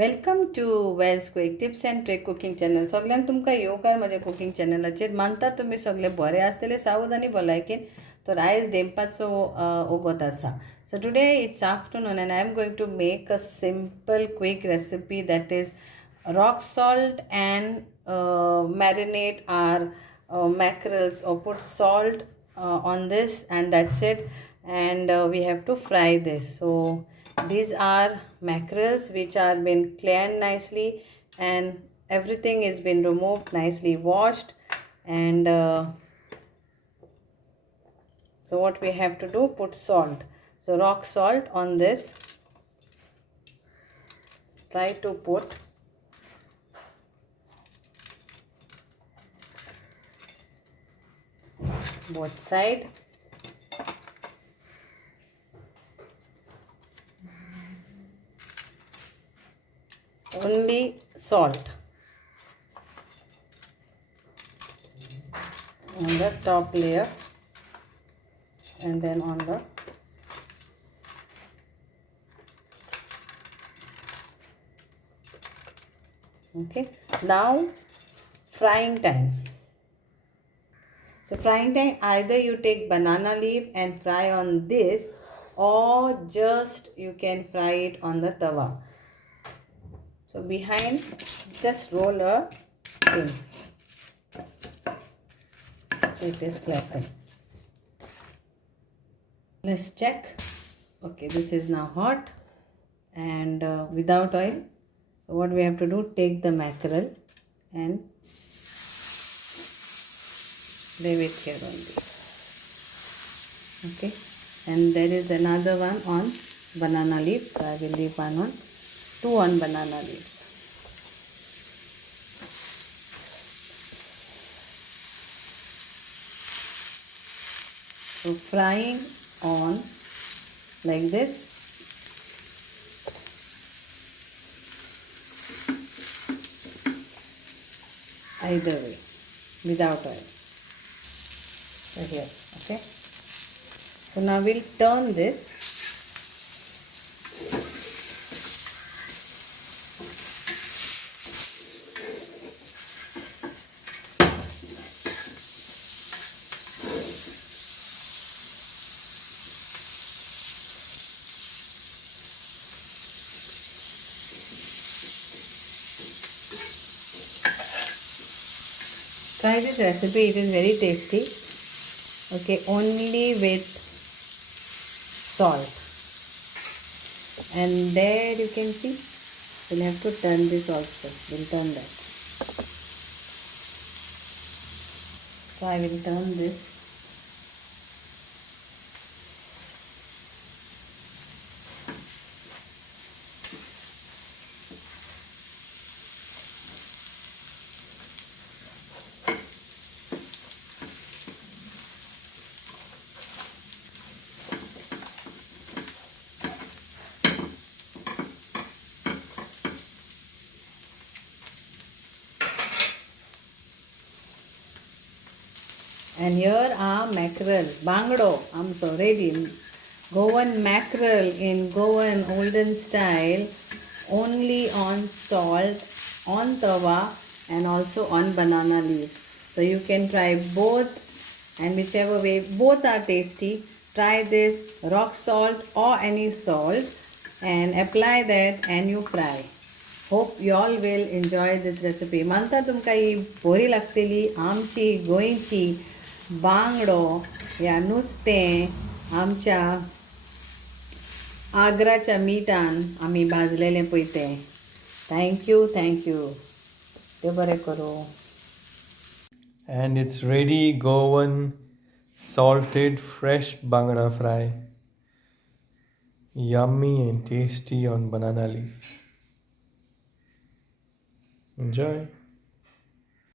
Welcome to Wells quick tips and trick cooking channel. सगळ्यांक तुमकां येवकार म्हज्या कुकिंग चॅनलाचेर. मानता तुमी सगळे बरे आसतले, सावध आनी भलायकेन. तर आयज देंपाचो ओगोत आसा. So today it's afternoon and I am going to make a simple quick recipe that is rock salt and marinate our mackerels or put salt on this and that's it. And we have to fry this. So these are mackerels which are been cleaned nicely and everything is been removed, nicely washed. And so what we have to do, put salt. So rock salt on this. Try to put both side. Only salt on the top layer and then on the okay. Now frying time. So frying time, either you take banana leaf and fry on this, or just you can fry it on the tawa. So behind, just roll a thing. So it is flattened. Let's check. Okay, this is now hot and without oil. So what we have to do, take the mackerel and leave it here only. Okay, and there is another one on banana leaves. So I will leave two on banana leaves. So frying on like this. Either way, without oil. So here, okay. So now we'll turn this. Try this recipe, it is very tasty. Okay, only with salt. And there you can see, we'll have to turn this also. We'll turn that. So I will turn this. And here are mackerel, Bangdo, I'm so ready. Goan mackerel in Goan olden style, only on salt, on tawa and also on banana leaf. So you can try both, and whichever way, both are tasty. Try this rock salt or any salt and apply that and you fry. Hope you all will enjoy this recipe. मानता तुमकां ही बरी लागतली आमची गोंयची बांगडो या नुस्तें आमच्या आग्राच्या मिठान आमी भाजलेलें पळय तें. थँक यू देव बरें करूं. And it's ready, Goan salted fresh Bangda fry. Yummy and tasty on banana leaves. Enjoy.